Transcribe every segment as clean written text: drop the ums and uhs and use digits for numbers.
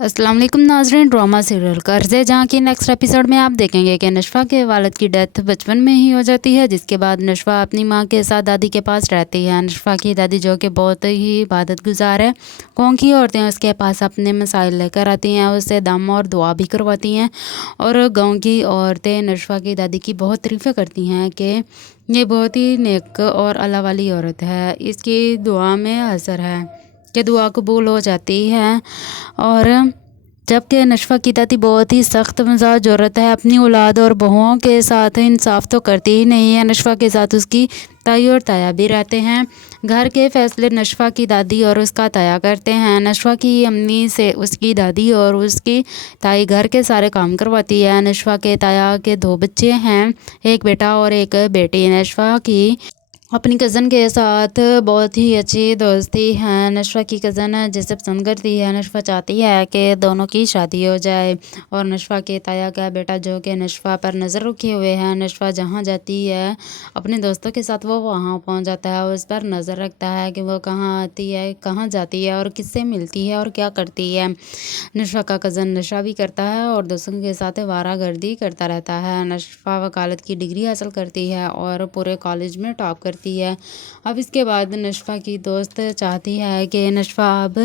अस्सलाम वालेकुम नाज़रीन। ड्रामा सीरियल कर्ज़े जहाँ की नेक्स्ट एपिसोड में आप देखेंगे कि नशवा के वालिद की डेथ बचपन में ही हो जाती है, जिसके बाद नशवा अपनी माँ के साथ दादी के पास रहती है। नशवा की दादी जो कि बहुत ही इबादत गुजार है, गाँव की औरतें उसके पास अपने मसाइल लेकर आती हैं, उससे दम और दुआ भी करवाती हैं। और गाँव की औरतें नशवा की दादी की बहुत तारीफ़ें करती हैं कि ये बहुत ही नेक और अल्लाह वाली औरत है, इसकी दुआ में असर है कि दुआ कबूल हो जाती है। और जबकि नशवा की दादी बहुत ही सख्त मिजाज औरत है, अपनी औलाद और बहुओं के साथ इंसाफ तो करती ही नहीं है। नशवा के साथ उसकी ताई और ताया भी रहते हैं। घर के फैसले नशवा की दादी और उसका ताया करते हैं। नशवा की अम्मी से उसकी दादी और उसकी ताई घर के सारे काम करवाती है। नशवा के ताया के 2 बच्चे हैं, एक बेटा और एक बेटी। नशवा की अपनी कज़न के साथ बहुत ही अच्छी दोस्ती है। नशवा की कज़न जिसे पसंद करती है, नशवा चाहती है कि दोनों की शादी हो जाए। और नशवा के ताया का बेटा जो कि नशवा पर नज़र रखे हुए है, नशवा जहाँ जाती है अपने दोस्तों के साथ वो वहाँ पहुँच जाता है, उस पर नज़र रखता है कि वो कहाँ आती है, कहाँ जाती है और किससे मिलती है और क्या करती है। नशवा का कज़न नशा भी करता है और दोस्तों के साथ वारागर्दी करता रहता है। नशवा वकालत की डिग्री हासिल करती है और पूरे कॉलेज में टॉप करती है। अब इसके बाद नशवा की दोस्त चाहती है कि नशवा अब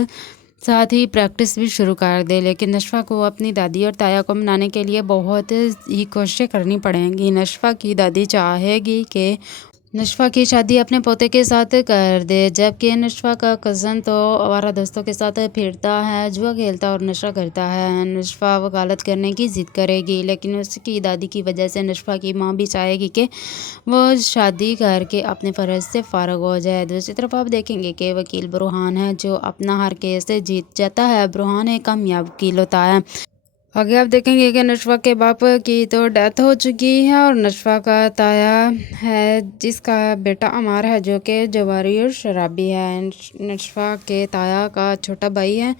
साथ ही प्रैक्टिस भी शुरू कर दे, लेकिन नशवा को अपनी दादी और ताया को मनाने के लिए बहुत ही कोशिशें करनी पड़ेंगी। नशवा की दादी चाहेगी कि नशवा की शादी अपने पोते के साथ कर दे, जबकि नशवा का कज़न तो आवारा दोस्तों के साथ फिरता है, जुआ खेलता और नशा करता है। नशवा वकालत करने की ज़िद करेगी, लेकिन उसकी दादी की वजह से नशवा की माँ भी चाहेगी कि वो शादी करके अपने फ़र्ज से फ़ारग हो जाए। दूसरी तरफ आप देखेंगे कि वकील बुरहान है जो अपना हर केस जीत जाता है। बुरहान एक कामयाब वकील होता है। आगे आप देखेंगे कि नशवा के बाप की तो डेथ हो चुकी है और नशवा का ताया है जिसका बेटा अमार है जो कि जवारी और शराबी है। नशवा के ताया का छोटा भाई है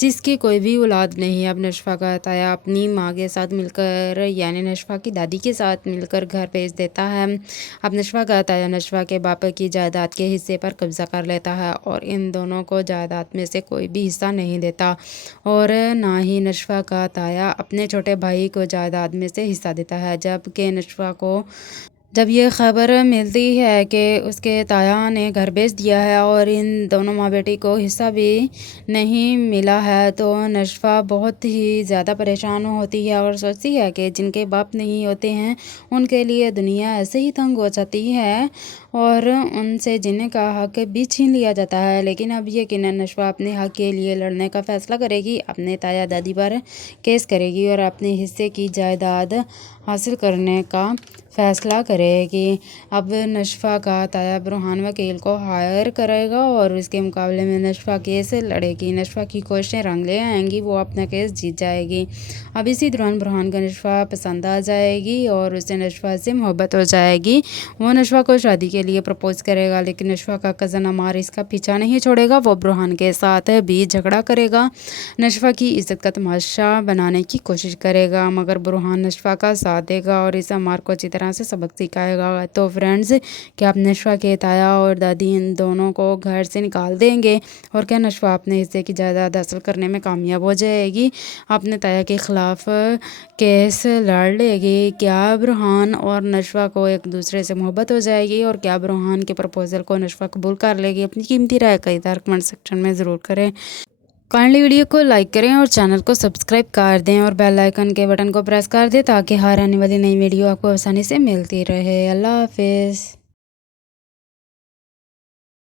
जिसकी कोई भी औलाद नहीं है। अब नशवा का ताया अपनी माँ के साथ मिलकर यानी नशवा की दादी के साथ मिलकर घर भेज देता है। अब नशवा का ताया नशवा के बाप की जायदाद के हिस्से पर कब्जा कर लेता है और इन दोनों को जायदाद में से कोई भी हिस्सा नहीं देता और ना ही नशवा का ताया अपने छोटे भाई को जायदाद में से हिस्सा देता है। जबकि नशवा को जब ये खबर मिलती है कि उसके ताया ने घर बेच दिया है और इन दोनों माँ बेटी को हिस्सा भी नहीं मिला है, तो नशवा बहुत ही ज़्यादा परेशान होती है और सोचती है कि जिनके बाप नहीं होते हैं उनके लिए दुनिया ऐसे ही तंग हो जाती है और उनसे जीने का हक भी छीन लिया जाता है। लेकिन अब यकीनन नशवा अपने हक के लिए लड़ने का फ़ैसला करेगी, अपने ताया दादी पर केस करेगी और अपने हिस्से की जायदाद हासिल करने का फ़ैसला करेगी। अब नशवा का ताया बुरहान वकील को हायर करेगा और इसके मुकाबले में नशवा केस लड़ेगी। नशवा की कोशिशें रंग ले आएंगी, वो अपना केस जीत जाएगी। अब इसी दौरान बुरहान को नशवा पसंद आ जाएगी और उसे नशवा से मोहब्बत हो जाएगी। वो नशवा को शादी के लिए प्रपोज करेगा, लेकिन नशवा का कज़न अमार इसका पीछा नहीं छोड़ेगा। वो बुरहान के साथ भी झगड़ा करेगा, नशवा की इज्जत का तमाशा बनाने की कोशिश करेगा, मगर बुरहान नशवा का साथ देगा और इस अमार को अच्छी तरह से सबक सिखाएगा। तो फ्रेंड्स, क्या आप नशवा के ताया और दादी इन दोनों को घर से निकाल देंगे और क्या नशवा अपने हिस्से की जायदाद हासिल करने में कामयाब हो जाएगी, अपने ताया के ख़िलाफ़ केस लड़ लेगी? क्या बुरहान और नशवा को एक दूसरे से मोहब्बत हो जाएगी और क्या बुरहान के प्रपोज़ल को नशवा कबूल कर लेगी? अपनी कीमती राय का इज़हार कमेंट सेक्शन में ज़रूर करें। काइंडली वीडियो को लाइक करें और चैनल को सब्सक्राइब कर दें और बेल आइकन के बटन को प्रेस कर दें ताकि हर आने वाली नई वीडियो आपको आसानी से मिलती रहे। अल्लाह हाफिज़।